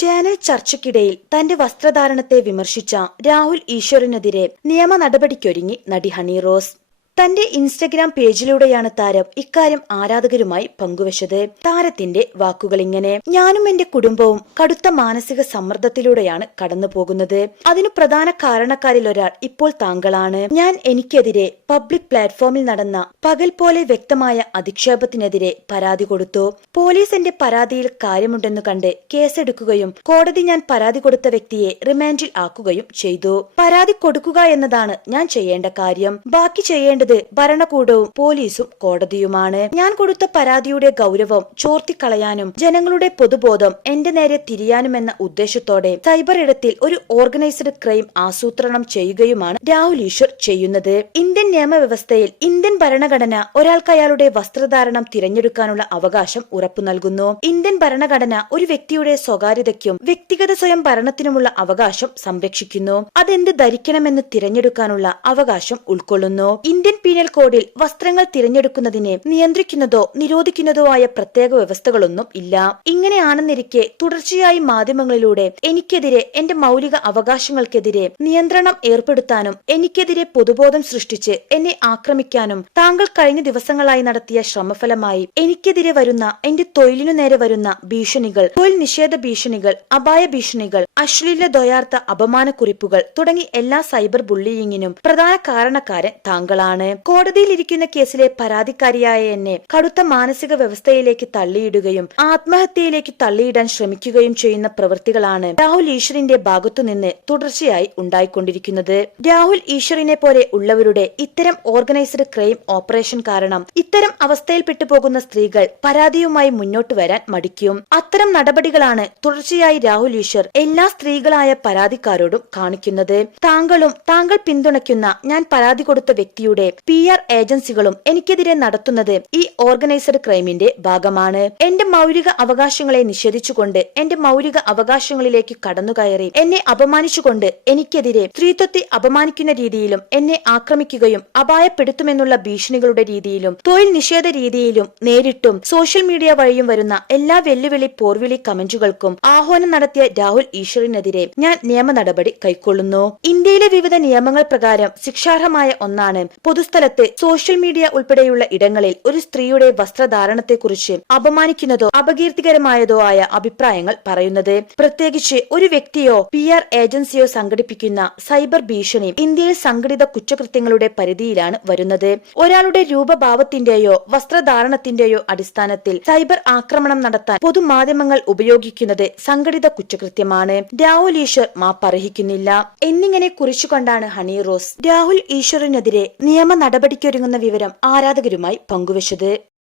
Channel ചർച്ചയ്ക്കിടയിൽ തന്റെ വസ്ത്രധാരണത്തെ വിമർശിച്ച രാഹുൽ ഈശ്വറിനെതിരെ നിയമ നടപടിക്കൊരുങ്ങി നടി ഹണി റോസ്. തന്റെ ഇൻസ്റ്റഗ്രാം പേജിലൂടെയാണ് താരം ഇക്കാര്യം ആരാധകരുമായി പങ്കുവച്ചത്. താരത്തിന്റെ വാക്കുകൾ ഇങ്ങനെ ഞാനും എന്റെ കുടുംബവും കടുത്ത മാനസിക സമ്മർദ്ദത്തിലൂടെയാണ് കടന്നു പോകുന്നത്. അതിനു പ്രധാന കാരണക്കാരിൽ ഒരാൾ ഇപ്പോൾ താങ്കളാണ്. ഞാൻ എനിക്കെതിരെ പബ്ലിക് പ്ലാറ്റ്ഫോമിൽ നടന്ന പകൽ പോലെ വ്യക്തമായ അധിക്ഷേപത്തിനെതിരെ പരാതി കൊടുത്തു. പോലീസ് എന്റെ പരാതിയിൽ കാര്യമുണ്ടെന്ന് കണ്ട് കേസെടുക്കുകയും കോടതി ഞാൻ പരാതി കൊടുത്ത വ്യക്തിയെ റിമാൻഡിൽ ആക്കുകയും ചെയ്തു. പരാതി കൊടുക്കുക എന്നതാണ് ഞാൻ ചെയ്യേണ്ട കാര്യം. ബാക്കി ചെയ്യേണ്ടത് ഭരണകൂടവും പോലീസും കോടതിയുമാണ്. ഞാൻ കൊടുത്ത പരാതിയുടെ ഗൗരവം ചോർത്തിക്കളയാനും ജനങ്ങളുടെ പൊതുബോധം എന്റെ നേരെ തിരിയാനുമെന്ന ഉദ്ദേശത്തോടെ സൈബർ ഇടത്തിൽ ഒരു ഓർഗനൈസ്ഡ് ക്രൈം ആസൂത്രണം ചെയ്യുകയുമാണ് രാഹുൽ ഈശ്വർ ചെയ്യുന്നത്. ഇന്ത്യൻ നിയമവ്യവസ്ഥയിൽ ഇന്ത്യൻ ഭരണഘടന ഒരാൾക്ക് അയാളുടെ വസ്ത്രധാരണം തിരഞ്ഞെടുക്കാനുള്ള അവകാശം ഉറപ്പു നൽകുന്നു. ഇന്ത്യൻ ഭരണഘടന ഒരു വ്യക്തിയുടെ സ്വകാര്യതയ്ക്കും വ്യക്തിഗത സ്വയം ഭരണത്തിനുമുള്ള അവകാശം സംരക്ഷിക്കുന്നു. അതെന്ത് ധരിക്കണമെന്ന് തിരഞ്ഞെടുക്കാനുള്ള അവകാശം ഉൾക്കൊള്ളുന്നു. ഇന്ത്യൻ പീനൽ കോഡിൽ വസ്ത്രങ്ങൾ തിരഞ്ഞെടുക്കുന്നതിനെ നിയന്ത്രിക്കുന്നതോ നിരോധിക്കുന്നതോ ആയ പ്രത്യേക വ്യവസ്ഥകളൊന്നും ഇല്ല. ഇങ്ങനെയാണെന്നിരിക്കെ തുടർച്ചയായി മാധ്യമങ്ങളിലൂടെ എനിക്കെതിരെ എന്റെ മൗലിക അവകാശങ്ങൾക്കെതിരെ നിയന്ത്രണം ഏർപ്പെടുത്താനും എനിക്കെതിരെ പൊതുബോധം സൃഷ്ടിച്ച് എന്നെ ആക്രമിക്കാനും താങ്കൾ കഴിഞ്ഞ ദിവസങ്ങളായി നടത്തിയ ശ്രമഫലമായി എനിക്കെതിരെ വരുന്ന എന്റെ തൊഴിലിനു നേരെ വരുന്ന ഭീഷണികൾ തൊഴിൽ നിഷേധ ഭീഷണികൾ അപായ ഭീഷണികൾ അശ്ലീല ദ്വയാർത്ഥ അപമാനക്കുറിപ്പുകൾ തുടങ്ങി എല്ലാ സൈബർ ബുള്ളിയിങ്ങിനും പ്രധാന കാരണക്കാരൻ താങ്കളാണ്. കോടതിയിലിരിക്കുന്ന കേസിലെ പരാതിക്കാരിയായ എന്നെ കടുത്ത മാനസിക വ്യവസ്ഥയിലേക്ക് തള്ളിയിടുകയും ആത്മഹത്യയിലേക്ക് തള്ളിയിടാൻ ശ്രമിക്കുകയും ചെയ്യുന്ന പ്രവൃത്തികളാണ് രാഹുൽ ഈശ്വറിന്റെ ഭാഗത്തുനിന്ന് തുടർച്ചയായി ഉണ്ടായിക്കൊണ്ടിരിക്കുന്നത്. രാഹുൽ ഈശ്വറിനെ പോലെ ഉള്ളവരുടെ ഇത്തരം ഓർഗനൈസ്ഡ് ക്രൈം ഓപ്പറേഷൻ കാരണം ഇത്തരം അവസ്ഥയിൽപ്പെട്ടു പോകുന്ന സ്ത്രീകൾ പരാതിയുമായി മുന്നോട്ട് വരാൻ മടിക്കും. അത്തരം നടപടികളാണ് തുടർച്ചയായി രാഹുൽ ഈശ്വർ എല്ലാ സ്ത്രീകളായ പരാതിക്കാരോടും കാണിക്കുന്നത്. താങ്കളും താങ്കൾ പിന്തുണയ്ക്കുന്ന ഞാൻ പരാതി കൊടുത്ത വ്യക്തിയുടെ പി ആർ ഏജൻസികളും എനിക്കെതിരെ നടത്തുന്നത് ഈ ഓർഗനൈസ്ഡ് ക്രൈമിന്റെ ഭാഗമാണ്. എന്റെ മൗലിക അവകാശങ്ങളെ നിഷേധിച്ചുകൊണ്ട് എന്റെ മൗലിക അവകാശങ്ങളിലേക്ക് കടന്നുകയറി എന്നെ അപമാനിച്ചുകൊണ്ട് എനിക്കെതിരെ സ്ത്രീത്വത്തെ അപമാനിക്കുന്ന രീതിയിലും എന്നെ ആക്രമിക്കുകയും അപായപ്പെടുത്തുമെന്നുള്ള ഭീഷണികളുടെ രീതിയിലും തൊഴിൽ നിഷേധ രീതിയിലും നേരിട്ടും സോഷ്യൽ മീഡിയ വഴിയും വരുന്ന എല്ലാ വെല്ലുവിളി പോർവിളി കമന്റുകൾക്കും ആഹ്വാനം നടത്തിയ രാഹുൽ ഈശ്വറിനെതിരെ ഞാൻ നിയമ നടപടി കൈക്കൊള്ളുന്നു. ഇന്ത്യയിലെ വിവിധ നിയമങ്ങൾ പ്രകാരം ശിക്ഷാർഹമായ ഒന്നാണ് പൊതുസ്ഥലത്ത് സോഷ്യൽ മീഡിയ ഉൾപ്പെടെയുള്ള ഇടങ്ങളിൽ ഒരു സ്ത്രീയുടെ വസ്ത്രധാരണത്തെക്കുറിച്ച് അപമാനിക്കുന്നതോ അപകീർത്തികരമായതോ ആയ അഭിപ്രായങ്ങൾ പറയുന്നത്. പ്രത്യേകിച്ച് ഒരു വ്യക്തിയോ പി ആർ ഏജൻസിയോ സംഘടിപ്പിക്കുന്ന സൈബർ ഭീഷണി ഇന്ത്യയിൽ സംഘടിത കുറ്റകൃത്യങ്ങളുടെ പരിധിയിലാണ് വരുന്നത്. ഒരാളുടെ രൂപഭാവത്തിന്റെയോ വസ്ത്രധാരണത്തിന്റെയോ അടിസ്ഥാനത്തിൽ സൈബർ ആക്രമണം നടത്താൻ പൊതുമാധ്യമങ്ങൾ ഉപയോഗിക്കുന്നത് സംഘടിത കുറ്റകൃത്യമാണ്. രാഹുൽ ഈശ്വർ മാപ്പർഹിക്കുന്നില്ല. എന്നിങ്ങനെ കുറിച്ചുകൊണ്ടാണ് ഹണി റോസ് രാഹുൽ ഈശ്വറിനെതിരെ നിയമ നടപടിക്കൊരുങ്ങുന്ന വിവരം ആരാധകരുമായി പങ്കുവച്ചത്